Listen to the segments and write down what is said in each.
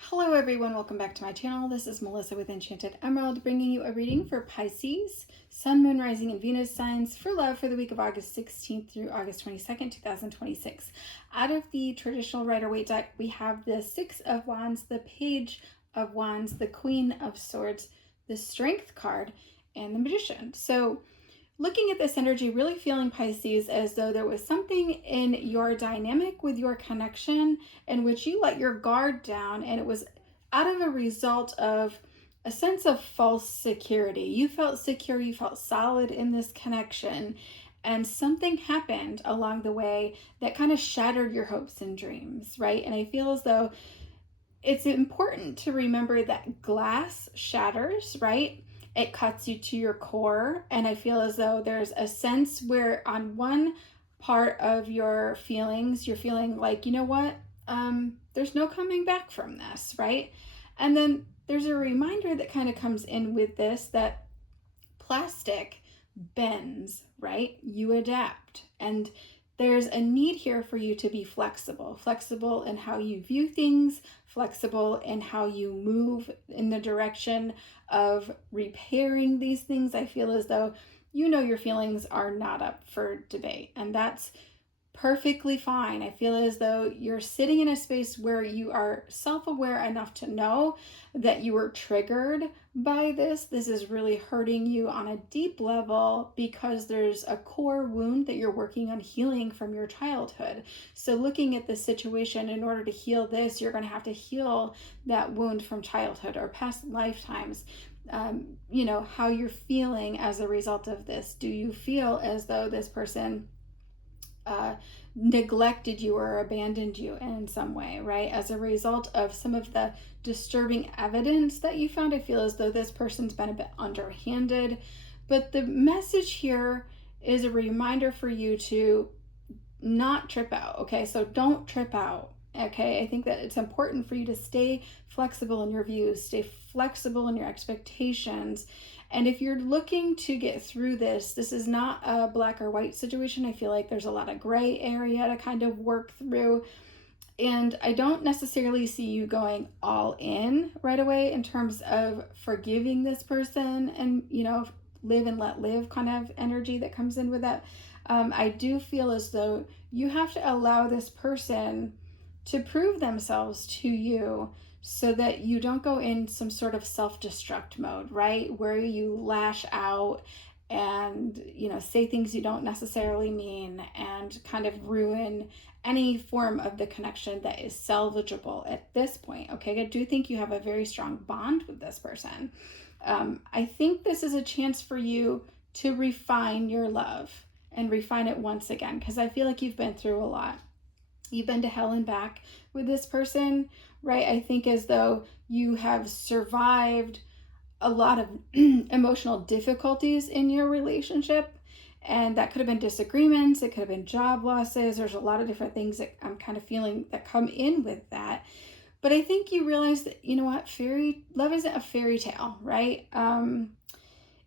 Hello everyone, welcome back to my channel. This is Melissa with Enchanted Emerald, bringing you a reading for Pisces, Sun, Moon, Rising, and Venus signs for love for the week of August 16th through August 22nd, 2026. Out of the traditional Rider-Waite deck, we have the Six of Wands, the Page of Wands, the Queen of Swords, the Strength card, and the Magician. So looking at this energy, really feeling Pisces as though there was something in your dynamic with your connection in which you let your guard down, and it was out of a result of a sense of false security. You felt secure, you felt solid in this connection, and something happened along the way that kind of shattered your hopes and dreams, right? And I feel as though it's important to remember that glass shatters, right? It cuts you to your core. And I feel as though there's a sense where on one part of your feelings, you're feeling like, you know what? There's no coming back from this, right? And then there's a reminder that kind of comes in with this that plastic bends, right? You adapt. And there's a need here for you to be flexible in how you view things, flexible in how you move in the direction of repairing these things. I feel as though you know your feelings are not up for debate, and that's perfectly fine. I feel as though you're sitting in a space where you are self-aware enough to know that you were triggered by this. This is really hurting you on a deep level because there's a core wound that you're working on healing from your childhood. So looking at the situation, in order to heal this, you're going to have to heal that wound from childhood or past lifetimes. How you're feeling as a result of this. Do you feel as though this person neglected you or abandoned you in some way, right? As a result of some of the disturbing evidence that you found, I feel as though this person's been a bit underhanded. But the message here is a reminder for you to not trip out, okay? So don't trip out, okay? I think that it's important for you to stay flexible in your views, stay flexible in your expectations. And if you're looking to get through this, this is not a black or white situation. I feel like there's a lot of gray area to kind of work through. And I don't necessarily see you going all in right away in terms of forgiving this person and, live and let live kind of energy that comes in with that. I do feel as though you have to allow this person to prove themselves to you so that you don't go in some sort of self-destruct mode, right? Where you lash out and, say things you don't necessarily mean and kind of ruin any form of the connection that is salvageable at this point, okay? I do think you have a very strong bond with this person. I think this is a chance for you to refine your love and refine it once again, because I feel like you've been through a lot. You've been to hell and back with this person, right? I think as though you have survived a lot of emotional difficulties in your relationship, and that could have been disagreements, it could have been job losses. There's a lot of different things that I'm kind of feeling that come in with that. But I think you realize that, love isn't a fairy tale, right?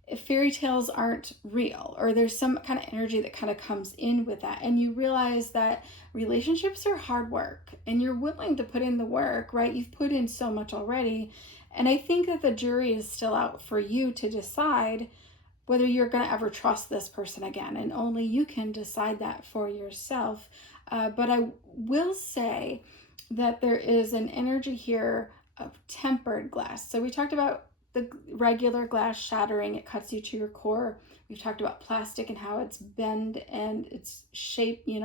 If fairy tales aren't real, or there's some kind of energy that kind of comes in with that, and you realize that relationships are hard work and you're willing to put in the work, right? You've put in so much already. And I think that the jury is still out for you to decide whether you're going to ever trust this person again. And only you can decide that for yourself. But I will say that there is an energy here of tempered glass. So we talked about the regular glass shattering, it cuts you to your core. We've talked about plastic and how it's bend and its shape, you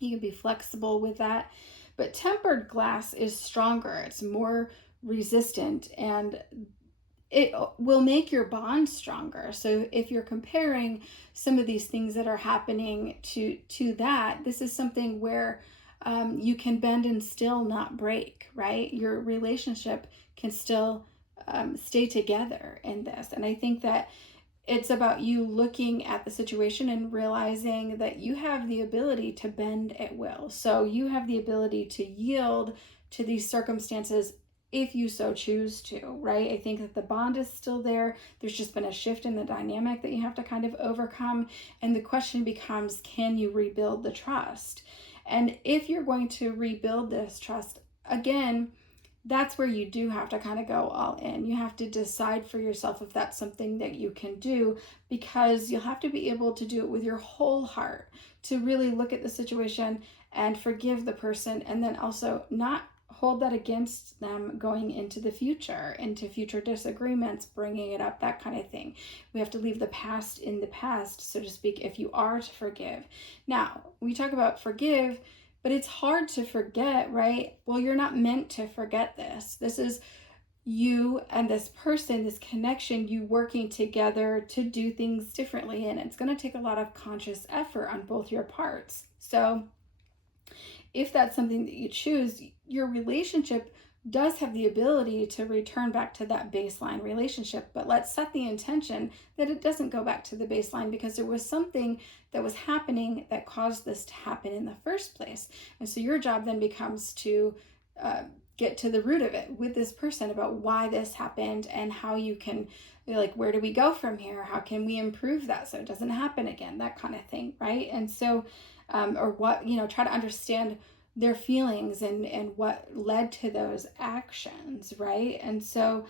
can be flexible with that. But tempered glass is stronger, it's more resistant, and it will make your bond stronger. So if you're comparing some of these things that are happening to that, this is something where you can bend and still not break, right? Your relationship can still stay together in this. And I think that it's about you looking at the situation and realizing that you have the ability to bend at will. So you have the ability to yield to these circumstances if you so choose to, right? I think that the bond is still there. There's just been a shift in the dynamic that you have to kind of overcome. And the question becomes, can you rebuild the trust? And if you're going to rebuild this trust, again, that's where you do have to kind of go all in. You have to decide for yourself if that's something that you can do, because you'll have to be able to do it with your whole heart, to really look at the situation and forgive the person, and then also not hold that against them going into the future, into future disagreements, bringing it up, that kind of thing. We have to leave the past in the past, so to speak, if you are to forgive. Now, we talk about forgive, but it's hard to forget, right? Well, you're not meant to forget this. This is you and this person, this connection, you working together to do things differently. And it's going to take a lot of conscious effort on both your parts. So if that's something that you choose, your relationship does have the ability to return back to that baseline relationship. But let's set the intention that it doesn't go back to the baseline, because there was something that was happening that caused this to happen in the first place. And so your job then becomes to get to the root of it with this person about why this happened, and how you can, like, where do we go from here? How can we improve that so it doesn't happen again? That kind of thing, right? And so, or what, try to understand their feelings and what led to those actions, right? And so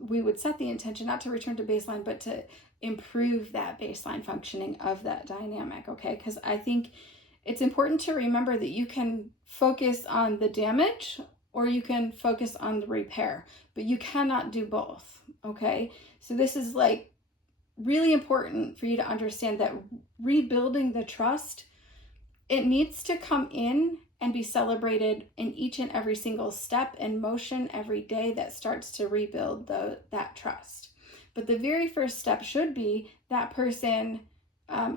we would set the intention not to return to baseline, but to improve that baseline functioning of that dynamic, okay? Because I think it's important to remember that you can focus on the damage or you can focus on the repair, but you cannot do both, okay? So this is like really important for you to understand that rebuilding the trust, it needs to come in and be celebrated in each and every single step and motion every day that starts to rebuild that trust. But the very first step should be that person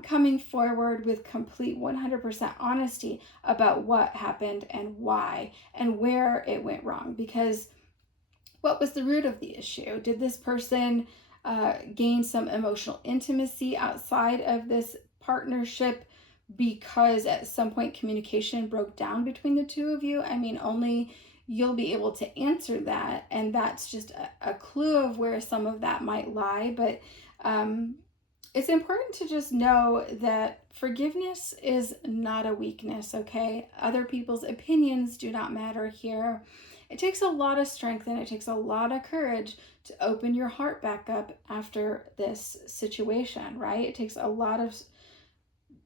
coming forward with complete 100% honesty about what happened and why and where it went wrong. Because what was the root of the issue? Did this person gain some emotional intimacy outside of this partnership because at some point communication broke down between the two of you? I mean, only you'll be able to answer that, and that's just a clue of where some of that might lie. But it's important to just know that forgiveness is not a weakness, okay? Other people's opinions do not matter here. It takes a lot of strength and it takes a lot of courage to open your heart back up after this situation, right? It takes a lot of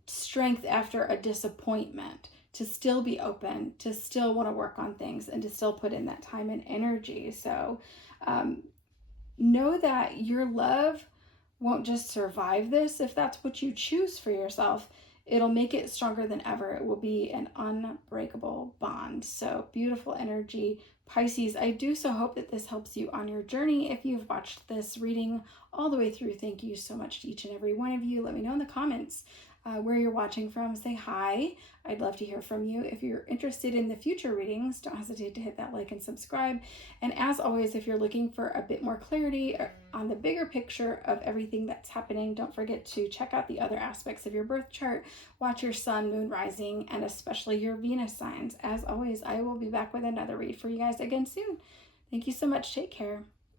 strength after a disappointment to still be open, to still want to work on things, and to still put in that time and energy. So know that your love won't just survive this. If that's what you choose for yourself, it'll make it stronger than ever. It will be an unbreakable bond. So beautiful energy, Pisces. I do so hope that this helps you on your journey. If you've watched this reading all the way through, thank you so much to each and every one of you. Let me know in the comments where you're watching from. Say hi. I'd love to hear from you. If you're interested in the future readings, don't hesitate to hit that like and subscribe. And as always, if you're looking for a bit more clarity on the bigger picture of everything that's happening, don't forget to check out the other aspects of your birth chart. Watch your sun, moon, rising, and especially your Venus signs. As always, I will be back with another read for you guys again soon. Thank you so much. Take care.